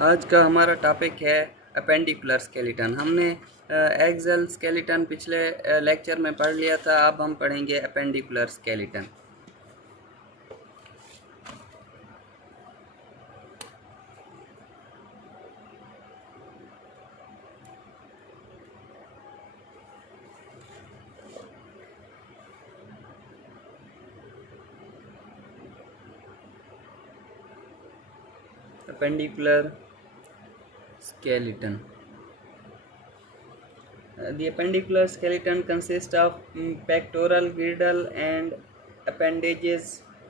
आज का हमारा टॉपिक है अपेंडिकुलर स्केलेटन। हमने एक्सल स्केलेटन पिछले लेक्चर में पढ़ लिया था। अब हम पढ़ेंगे appendicular skeleton. Appendicular skeleton. The appendicular skeleton consists of pectoral girdle and appendages,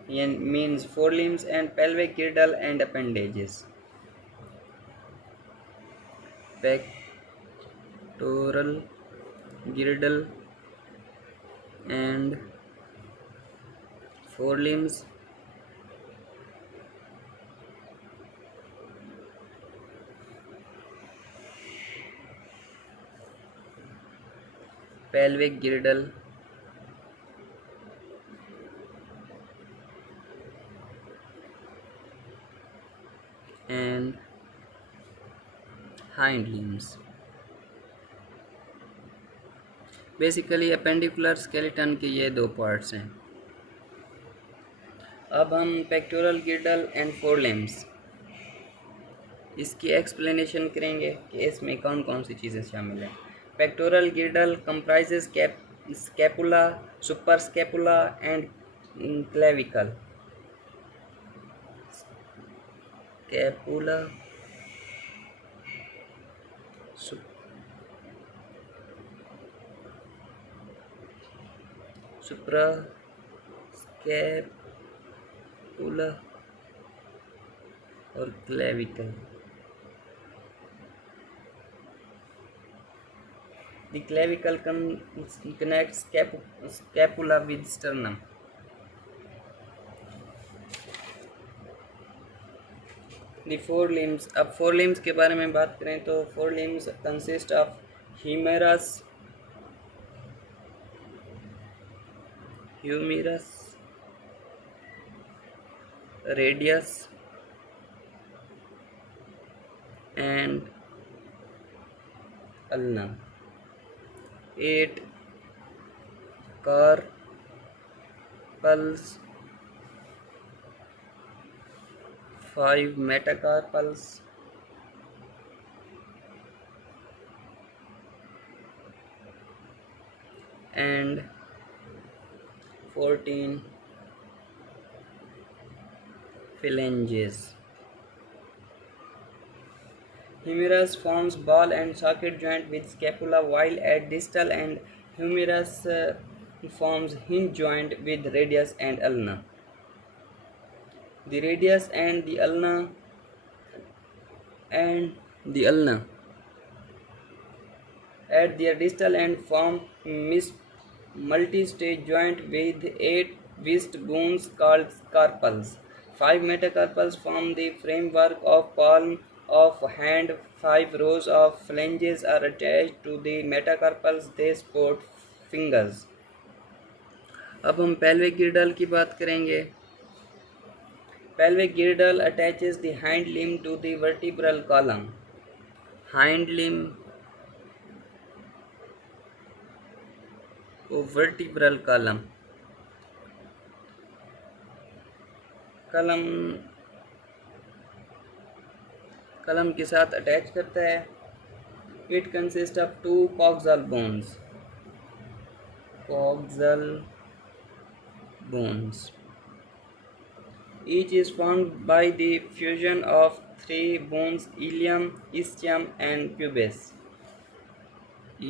means forelimbs, and pelvic girdle and appendages. Pectoral girdle and forelimbs, pelvic girdle and hind limbs. Basically appendicular skeleton के ये दो parts हैं। अब हम pectoral गिर्डल and forelimbs इसकी explanation करेंगे कि इसमें कौन कौन सी चीज़ें शामिल हैं। Pectoral गिर्डल comprises scapula, super scapula and clavicle. Scapula, supra scapula और clavicle. The clavicle connects scapula with sternum. The forelimbs. अब forelimbs के बारे में बात करें तो forelimbs consist of humerus, radius and ulna. 8 carpals, 5 metacarpals and 14 phalanges. Humerus forms ball and socket joint with scapula, while at distal end humerus forms hinge joint with radius and ulna. The radius and the ulna at their distal end form multi-stage joint with 8 whist bones called carpals. 5 metacarpals form the framework of palm of hand. 5 rows of phalanges are attached to the metacarpals. They support fingers. अब हम pelvic girdle की बात करेंगे। Pelvic girdle attaches the hind limb to the vertebral column. Hind limb को vertebral column कलम के साथ attach करता है। It consists of 2 coxal bones. Each is formed by the fusion of 3 bones: ilium, ischium and pubis.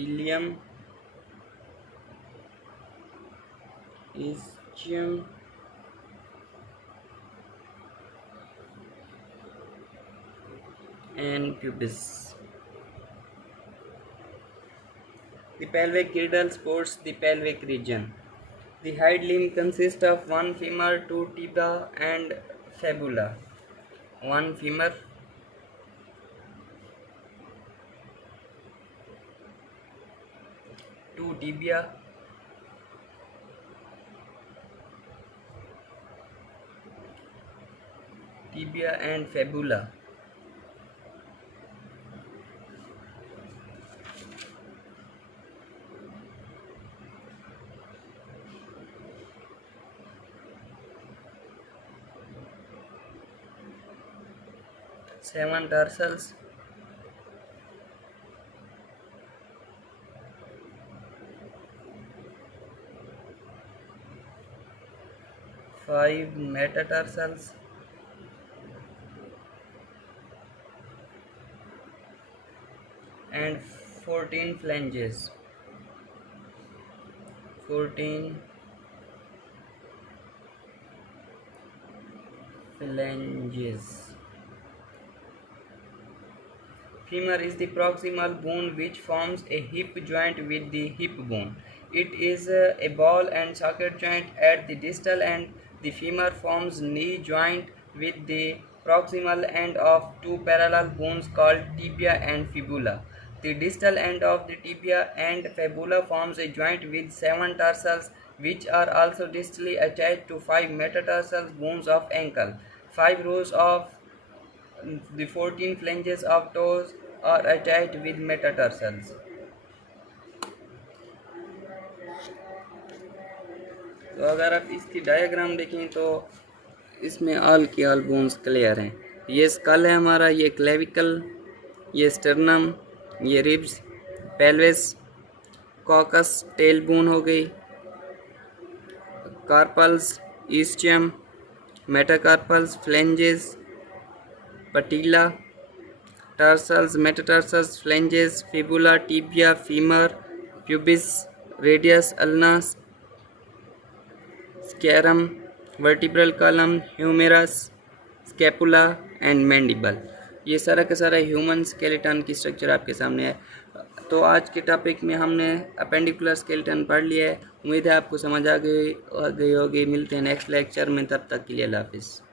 Ilium, ischium and pubis. The pelvic girdle supports the pelvic region. The hind limb consists of 1 femur, 2 tibia and fibula. 1 femur, 2 tibia and fibula. 7 tarsals, 5 metatarsals, and 14 phalanges. 14 phalanges. Femur is the proximal bone which forms a hip joint with the hip bone. It is a ball and socket joint at the distal end. The femur forms knee joint with the proximal end of two parallel bones called tibia and fibula. The distal end of the tibia and fibula forms a joint with 7 tarsals, which are also distally attached to 5 metatarsal bones of ankle. 5 rows of the 14 phalanges of toes are attached with metatarsals. तो अगर आप इसकी diagram देखें तो इसमें all की all bones clear हैं। ये स्कल है हमारा, ये क्लेविकल, ये स्टर्नम, ये ribs, pelvis, coccyx, tail bone हो गई, carpals, ischium, metacarpals, phalanges, patella, tarsals, metatarsals, phalanges, fibula, tibia, femur, pubis, radius, ulna, scarum, vertebral column, humerus, scapula and mandible। ये सारा का सारा ह्यूमन स्केलेटन की स्ट्रक्चर आपके सामने है। तो आज के टॉपिक में हमने अपेंडिकुलर स्केलेटन पढ़ लिया है। उम्मीद है आपको समझ आ गई होगी। मिलते हैं नेक्स्ट लेक्चर में, तब तक के लिए अल्लाह हाफिज़।